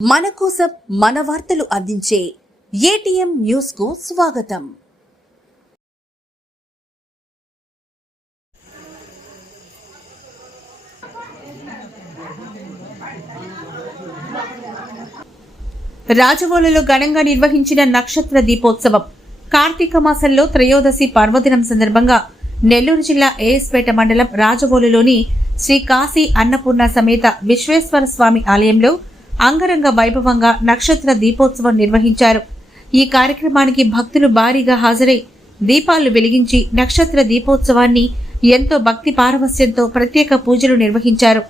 మన కోసం మన వార్తలు అందించే ఏటీఎం న్యూస్కు స్వాగతం. రాజవోలులో ఘనంగా నిర్వహించిన నక్షత్ర దీపోత్సవం కార్తీక మాసంలో త్రయోదశి పర్వదినం సందర్భంగా నెల్లూరు జిల్లా ఏఎస్పేట మండలం రాజవోలులోని శ్రీ కాశీ అన్నపూర్ణ సమేత విశ్వేశ్వర స్వామి ఆలయంలో అంగరంగ వైభవంగా నక్షత్ర దీపోత్సవం నిర్వహించారు. ఈ కార్యక్రమానికి భక్తులు భారీగా హాజరై దీపాలు వెలిగించి నక్షత్ర దీపోత్సవాన్ని ఎంతో భక్తి పారవస్యంతో ప్రత్యేక పూజలు నిర్వహించారు.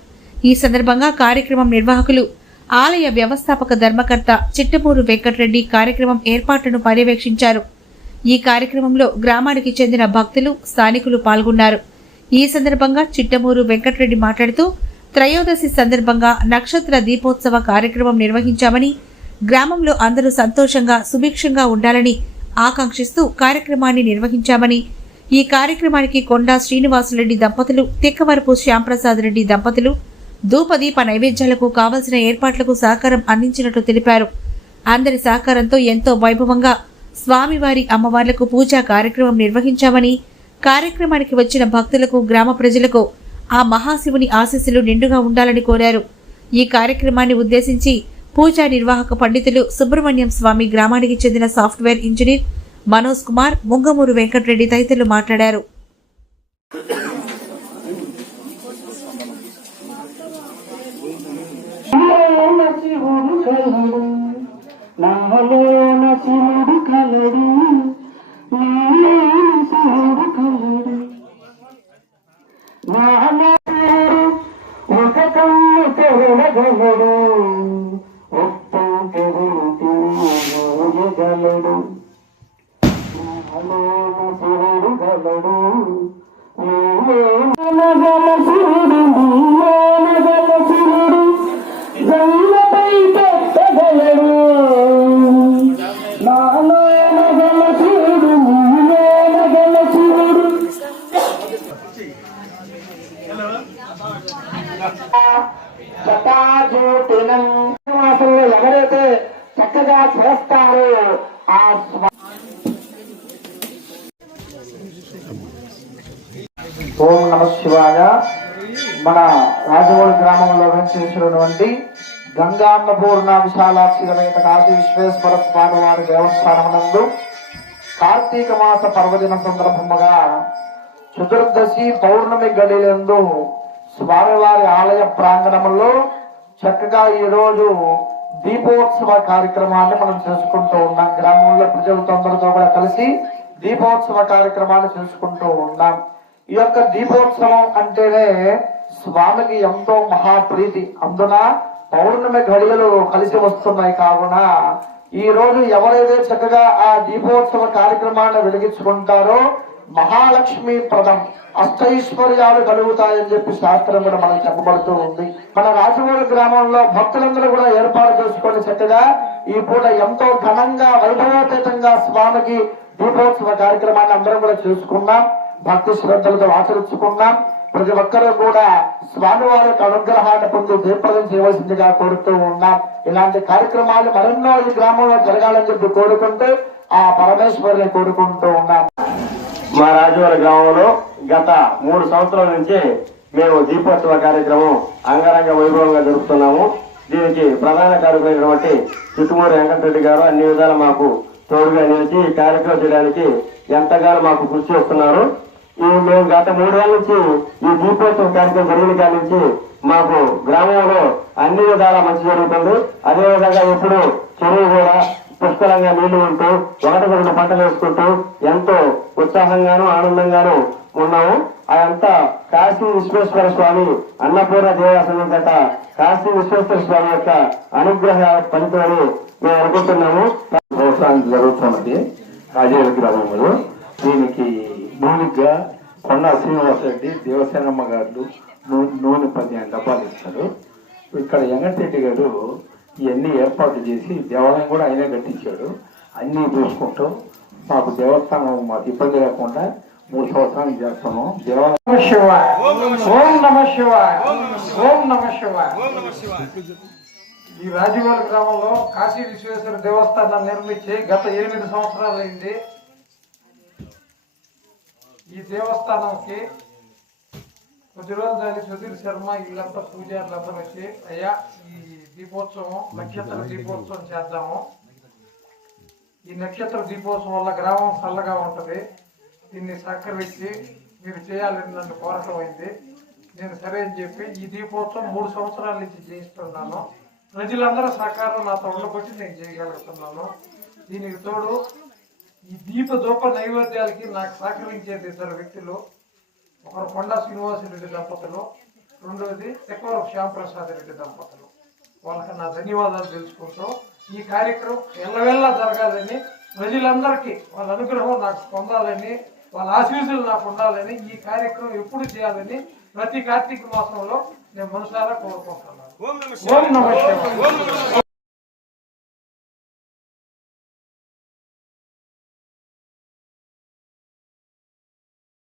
ఈ సందర్భంగా కార్యక్రమం నిర్వాహకులు ఆలయ వ్యవస్థాపక ధర్మకర్త చిట్టమూరు వెంకటరెడ్డి కార్యక్రమం ఏర్పాట్లను పర్యవేక్షించారు. ఈ కార్యక్రమంలో గ్రామానికి చెందిన భక్తులు స్థానికులు పాల్గొన్నారు. ఈ సందర్భంగా చిట్టమూరు వెంకటరెడ్డి మాట్లాడుతూ త్రయోదశి సందర్భంగా నక్షత్ర దీపోత్సవ కార్యక్రమం నిర్వహించామని గ్రామంలో అందరూ సంతోషంగా సుభిక్షంగా ఉండాలని ఆకాంక్షిస్తూ కార్యక్రమాన్ని నిర్వహించామని ఈ కార్యక్రమానికి కొండా శ్రీనివాసులరెడ్డి దంపతులు తిక్కవరపు శ్యాంప్రసాద్ రెడ్డి దంపతులు ధూపదీప నైవేద్యాలకు కావలసిన ఏర్పాట్లకు సహకారం అందించినట్లు తెలిపారు. అందరి సహకారంతో ఎంతో వైభవంగా స్వామివారి అమ్మవార్లకు పూజా కార్యక్రమం నిర్వహించామని కార్యక్రమానికి వచ్చిన భక్తులకు గ్రామ ప్రజలకు ఆ మహాశివుని ఆశీస్సులు నిండుగా ఉండాలని కోరారు. ఈ కార్యక్రమాన్ని ఉద్దేశించి పూజా నిర్వాహక పండితులు సుబ్రహ్మణ్యం స్వామి గ్రామానికి చెందిన సాఫ్ట్వేర్ ఇంజనీర్ మనోజ్ కుమార్ ముంగమూరు వెంకటరెడ్డి తదితరులు మాట్లాడారు. ఎవరైతే చక్కగా చేస్తారో ఆ ఓం నమ శివాయ మన రాజవోడి గ్రామంలో వెంచేసినటువంటి గంగాన్నపూర్ణ విశాలాక్షిరమైన కాశీ విశ్వేశ్వర స్వామి వారి దేవస్థానమునందు కార్తీక మాస పర్వదిన సందర్భముగా చతుర్దశి పౌర్ణమి గడిలందు స్వామివారి ఆలయ ప్రాంగణంలో చక్కగా ఈ రోజు దీపోత్సవ కార్యక్రమాన్ని మనం చేసుకుంటూ ఉన్నాం. గ్రామంలో ప్రజలు తొందరతో కూడా కలిసి దీపోత్సవ కార్యక్రమాన్ని చేసుకుంటూ ఉన్నాం. ఈ యొక్క దీపోత్సవం అంటేనే స్వామికి ఎంతో మహాప్రీతి. అందున పౌర్ణమి ఘడియలు కలిసి వస్తున్నాయి కావున ఈ రోజు ఎవరైతే చక్కగా ఆ దీపోత్సవ కార్యక్రమాన్ని వెలిగించుకుంటారో మహాలక్ష్మి ప్రదం అష్టైశ్వర్యాలు కలుగుతాయని చెప్పి శాస్త్రం కూడా మనకు చెప్పబడుతూ ఉంది. మన రాజమూరి గ్రామంలో భక్తులందరూ కూడా ఏర్పాటు చేసుకొని చక్కగా ఈ పూట ఎంతో ఘనంగా వైభవోపేతంగా స్వామికి దీపోత్సవ కార్యక్రమాన్ని అందరం కూడా చూసుకున్నాం. భక్తి శ్రద్ధలతో ఆచరించుకున్నాం ప్రతి ఒక్కరూ కూడా స్వామివారి యొక్క అనుగ్రహాన్ని పొంది దీపదం చేయవలసిందిగా కోరుతూ ఉన్నాం. ఇలాంటి కార్యక్రమాలు మరెన్నో ఈ గ్రామంలో జరగాలని చెప్పి కోరుకుంటూ ఆ పరమేశ్వరుని కోరుకుంటూ ఉన్నాం. మా రాజవారి గ్రామంలో గత మూడు సంవత్సరాల నుంచి మేము దీపోత్సవ కార్యక్రమం అంగరంగ వైభవంగా జరుపుతున్నాము. దీనికి ప్రధాన కార్యక్రమైనటువంటి చిట్టుమూరి వెంకటరెడ్డి గారు అన్ని విధాలు మాకు తోడుగా నిలిచి ఈ కార్యక్రమం చేయడానికి ఎంతగానో మాకు కృషి చేస్తున్నారు. ఈ మేము గత మూడేళ్ళ నుంచి ఈ దీపోత్సవ కార్యక్రమం జరిగిన కాడి నుంచి మాకు గ్రామంలో అన్ని విధాల మంచి జరుగుతుంది. అదే విధంగా ఇప్పుడు చెరువు కూడా పుష్కలంగా నీళ్ళు ఉంటూ ఒకటి రెండు పంటలు వేసుకుంటూ ఎంతో ఉత్సాహంగాను ఆనందంగాను ఉన్నాము. అదంతా కాశీ విశ్వేశ్వర స్వామి అన్నపూర్ణ దేవాసనం గత కాశీ విశ్వేశ్వర స్వామి యొక్క అనుగ్రహ ఫలితమని మేము అనుకుంటున్నాము. జరుగుతున్నది రాజేవి గ్రామంలో. దీనికి నూనెగా కొండ శ్రీనివాసరెడ్డి దేవసేనమ్మ గారు నూనె పదిహేను డబ్బాలు ఇస్తారు. ఇక్కడ వెంకటరెడ్డి గారు ఇవన్నీ ఏర్పాటు చేసి దేవాలయం కూడా ఆయనే కట్టించాడు. అన్నీ చూసుకుంటూ మాకు దేవస్థానం మాకు ఇబ్బంది లేకుండా మూడు సంవత్సరాలు చేస్తాను దేవ నమ శివాయ. ఓం నమ శివాయ. ఓం నమ శివాయ. ఈ రాజీవాల గ్రామంలో కాశీ విశ్వేశ్వర దేవస్థానాన్ని నిర్మించి గత ఎనిమిది సంవత్సరాలు అయింది. ఈ దేవస్థానంకి కొద్ది రోజులు దాని సుధీర్ శర్మ వీళ్ళంతా పూజారులందరూ వచ్చి అయ్యా ఈ దీపోత్సవం నక్షత్ర దీపోత్సవం చేద్దాము. ఈ నక్షత్ర దీపోత్సవం వల్ల గ్రామం చల్లగా ఉంటుంది. దీన్ని సహకరించి మీరు చేయాలని నన్ను కోరటం అయింది. నేను సరే అని చెప్పి ఈ దీపోత్సవం మూడు సంవత్సరాల నుంచి చేయిస్తున్నాను. ప్రజలందరూ సహకారం నాతో ఉండబట్టి నేను చేయగలుగుతున్నాను. దీనికి తోడు ఈ దీప దూప నైవేద్యాలకి నాకు సహకరించేది ఇద్దరు వ్యక్తులు. ఒకరు కొండా శ్రీనివాసరెడ్డి దంపతులు రెండోది తెక్కవరపు శ్యాంప్రసాద్ రెడ్డి దంపతులు. వాళ్ళకి నా ధన్యవాదాలు తెలుసుకుంటూ ఈ కార్యక్రమం ఎల్లవెల్లా జరగాలని ప్రజలందరికీ వాళ్ళ అనుగ్రహం నాకు పొందాలని వాళ్ళ ఆశీస్సులు నాకు ఉండాలని ఈ కార్యక్రమం ఎప్పుడు చేయాలని ప్రతి కార్తీక మాసంలో నేను మనసారా కోరుకుంటున్నాను. ఓం నమ శివాయ.